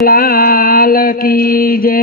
લાલ કી જય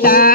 Buddha.